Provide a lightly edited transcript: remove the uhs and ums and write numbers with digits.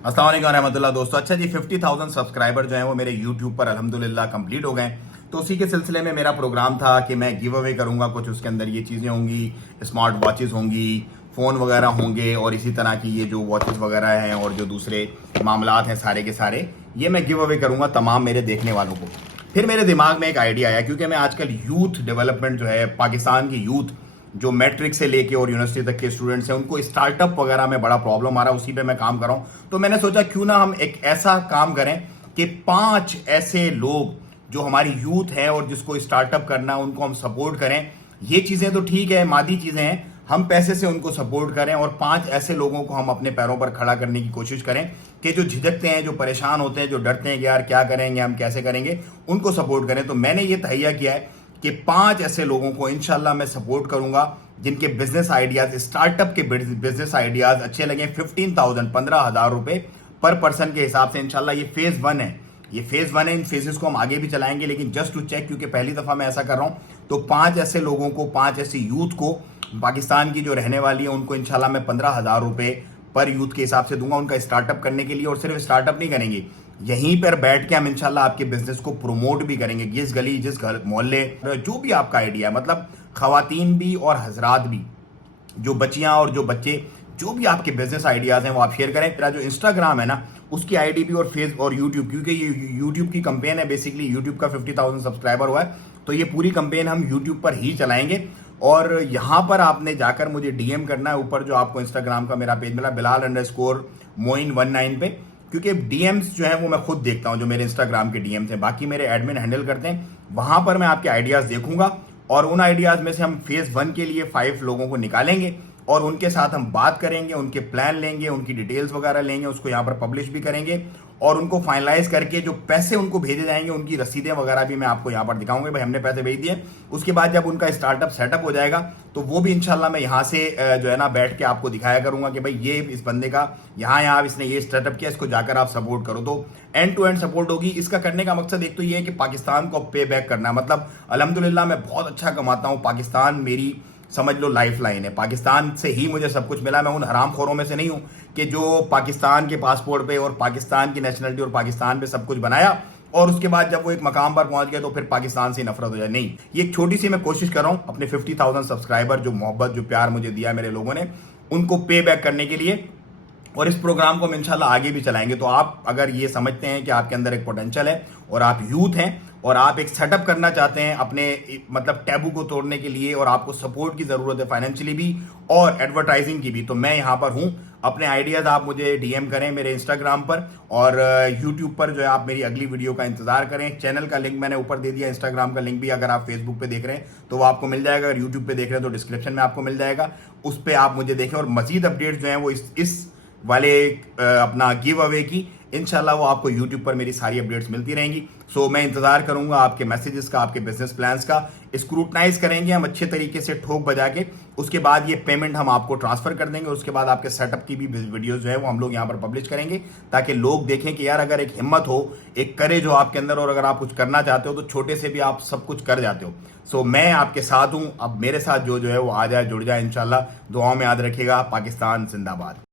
अस्सलाम वालेकुम रहमतुल्लाह दोस्तों। अच्छा जी, 50,000 सब्सक्राइबर जो हैं वो मेरे यूट्यूब पर अल्हम्दुलिल्लाह कंप्लीट हो गए। तो उसी के सिलसिले में मेरा प्रोग्राम था कि मैं गिव अवे करूंगा कुछ, उसके अंदर ये चीज़ें होंगी, स्मार्ट वॉचेस होंगी, फ़ोन वगैरह होंगे और इसी तरह की ये जो वॉचेस वगैरह हैं और जो दूसरे मामलात हैं सारे के सारे, ये मैं गिव अवे करूंगा तमाम मेरे देखने वालों को। फिर मेरे दिमाग में एक आइडिया आया, क्योंकि मैं आजकल यूथ डेवलपमेंट जो है, पाकिस्तान की यूथ जो मैट्रिक से लेके और यूनिवर्सिटी तक के स्टूडेंट्स हैं, उनको स्टार्टअप वगैरह में बड़ा प्रॉब्लम आ रहा है, उसी पे मैं काम कर रहा हूं। तो मैंने सोचा क्यों ना हम एक ऐसा काम करें कि 5 ऐसे लोग जो हमारी यूथ है और जिसको स्टार्टअप करना है उनको हम सपोर्ट करें। ये चीजें तो ठीक है, मादी चीजें हैं, हम पैसे से उनको सपोर्ट करें और 5 ऐसे लोगों को हम अपने पैरों पर खड़ा करने की कोशिश करें कि जो झिझकते हैं, जो परेशान होते हैं, जो डरते हैं कि यार क्या करेंगे, हम कैसे करेंगे, उनको सपोर्ट करें। तो मैंने ये तहैया किया है कि 5 ऐसे लोगों को इंशाल्लाह मैं सपोर्ट करूंगा जिनके बिजनेस आइडियाज, स्टार्टअप के बिजनेस आइडियाज अच्छे लगे। 15,000 15,000 रुपए पर पर्सन के हिसाब से इंशाल्लाह। ये फेज 1 है, ये फेज 1 है। इन फेजेस को हम आगे भी चलाएंगे, लेकिन जस्ट टू चेक, क्योंकि पहली दफा मैं ऐसा कर रहा हूं। तो 5 ऐसे लोगों को, 5 ऐसी यूथ को, पाकिस्तान की जो रहने वाली है, उनको इंशाल्लाह मैं 15,000 रुपए पर यूथ के हिसाब से दूंगा उनका स्टार्टअप करने के लिए। और सिर्फ स्टार्टअप नहीं करेंगे, यहीं पर बैठ के हम इंशाल्लाह आपके बिजनेस को प्रमोट भी करेंगे। जिस गली, जिस घर, मोहल्ले, जो भी आपका आइडिया है, मतलब खवातीन भी और हजरात भी, जो बच्चियां और जो बच्चे, जो भी आपके बिजनेस आइडियाज हैं वो आप शेयर करें। मेरा जो इंस्टाग्राम है ना, उसकी आईडी भी, और फेस और यूट्यूब, क्योंकि ये यूट्यूब की कंपेन है बेसिकली। यूट्यूब का 50,000 सब्सक्राइबर हुआ है, तो ये पूरी कंपेन हम यूट्यूब पर ही चलाएंगे। और यहां पर आपने जाकर मुझे डीएम करना है, ऊपर जो आपको इंस्टाग्राम का मेरा पेज मिला, बिलाल_मोइन19 पे, क्योंकि डीएम्स जो है वो मैं खुद देखता हूं, जो मेरे इंस्टाग्राम के डीएम्स हैं, बाकी मेरे एडमिन हैंडल करते हैं। वहां पर मैं आपके आइडियाज देखूंगा और उन आइडियाज में से हम फेज 1 के लिए 5 लोगों को निकालेंगे और उनके साथ हम बात करेंगे, उनके प्लान लेंगे, उनकी डिटेल्स वगैरह लेंगे, उसको यहाँ पर पब्लिश भी करेंगे और उनको फाइनलाइज करके जो पैसे उनको भेजे जाएंगे, उनकी रसीदें वगैरह भी मैं आपको यहाँ पर दिखाऊंगा, भाई हमने पैसे भेज दिए। उसके बाद जब उनका स्टार्टअप सेटअप हो जाएगा तो वो भी इंशाल्लाह मैं यहाँ से जो है ना बैठ के आपको दिखाया करूंगा कि भाई ये इस बंदे का यहाँ इसने ये स्टार्टअप किया, इसको जाकर आप सपोर्ट करो। तो एंड टू एंड सपोर्ट होगी। इसका करने का मकसद एक तो ये है कि पाकिस्तान को पे बैक करना है। मतलब अल्हम्दुलिल्लाह मैं बहुत अच्छा कमाता हूँ, पाकिस्तान मेरी समझ लो लाइफ लाइन है, पाकिस्तान से ही मुझे सब कुछ मिला। मैं उन हरामखोरों में से नहीं हूं कि जो पाकिस्तान के पासपोर्ट पे और पाकिस्तान की नेशनलिटी और पाकिस्तान पे सब कुछ बनाया और उसके बाद जब वो एक मकाम पर पहुंच गया तो फिर पाकिस्तान से नफरत हो जाए। नहीं, ये एक छोटी सी मैं कोशिश कर रहा हूं अपने 50,000 सब्सक्राइबर, जो मोहब्बत, जो प्यार मुझे दिया मेरे लोगों ने, उनको पे बैक करने के लिए। और इस प्रोग्राम को हम इंशाल्लाह आगे भी चलाएंगे। तो आप अगर ये समझते हैं कि आपके अंदर एक पोटेंशियल है और आप यूथ हैं और आप एक सेटअप करना चाहते हैं अपने, मतलब टैबू को तोड़ने के लिए, और आपको सपोर्ट की जरूरत है फाइनेंशियली भी और एडवर्टाइजिंग की भी, तो मैं यहाँ पर हूँ। अपने आइडियाज आप मुझे डीएम करें मेरे इंस्टाग्राम पर, और यूट्यूब पर जो है आप मेरी अगली वीडियो का इंतजार करें। चैनल का लिंक मैंने ऊपर दे दिया, इंस्टाग्राम का लिंक भी अगर आप फेसबुक पे देख रहे हैं तो वो आपको मिल जाएगा, अगर यूट्यूब पे देख रहे हैं तो डिस्क्रिप्शन में आपको मिल जाएगा, उस पर आप मुझे देखें। और मजीद अपडेट जो है वो इस वाले अपना गिव अवे की, इंशाल्लाह वो आपको यूट्यूब पर मेरी सारी अपडेट्स मिलती रहेंगी। सो मैं इंतजार करूंगा आपके मैसेजेस का, आपके बिजनेस प्लान्स का। स्क्रूटनाइज करेंगे हम अच्छे तरीके से, ठोक बजा के। उसके बाद ये पेमेंट हम आपको ट्रांसफर कर देंगे। उसके बाद आपके सेटअप की भी वीडियोस जो है वो हम लोग यहाँ पर पब्लिश करेंगे, ताकि लोग देखें कि यार अगर एक हिम्मत हो, एक करेज हो आपके अंदर, और अगर आप कुछ करना चाहते हो तो छोटे से भी आप सब कुछ कर जाते हो। सो मैं आपके साथ हूं। अब मेरे साथ जो है वो आ जाए, जुड़ जाए इंशाल्लाह। दुआओं में याद रखिएगा। पाकिस्तान जिंदाबाद।